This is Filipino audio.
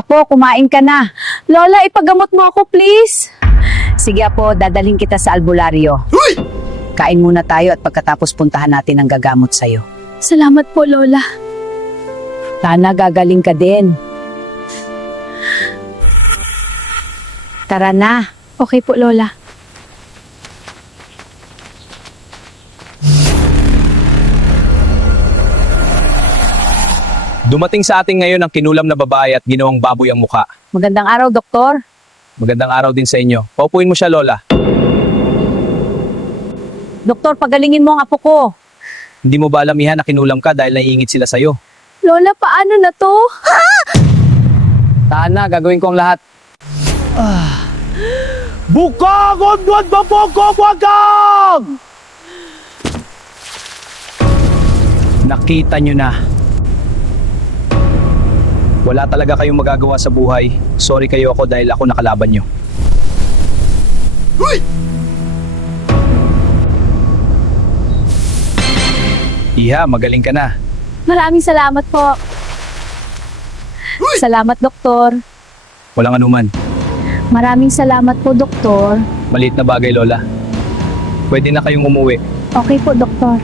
Apo, kumain ka na. Lola, ipagamot mo ako, please. Sige, Apo, dadalhin kita sa albularyo. Kain muna tayo at pagkatapos puntahan natin ang gagamot sa'yo. Salamat po, Lola. Sana gagaling ka din. Tara na. Okay po, Lola. Dumating sa atin ngayon ang kinulam na babae at ginawang baboy ang muka. Magandang araw, doktor. Magandang araw din sa inyo. Paupuin mo siya, Lola. Doktor, pagalingin mo ang apo ko. Hindi mo ba alam, Iha, na kinulam ka dahil naiingit sila sa'yo? Lola, paano na to? Tahan na, gagawin ko ang lahat. Bukakon buat bapokok. Nakita nyo na. Wala talaga kayong magagawa sa buhay. Sorry kayo ako dahil ako nakalaban nyo. Iha, magaling ka na. Maraming salamat po. Salamat, Doktor. Walang anuman. Maraming salamat po, Doktor. Maliit na bagay, Lola. Pwede na kayong umuwi. Okay po, Doktor.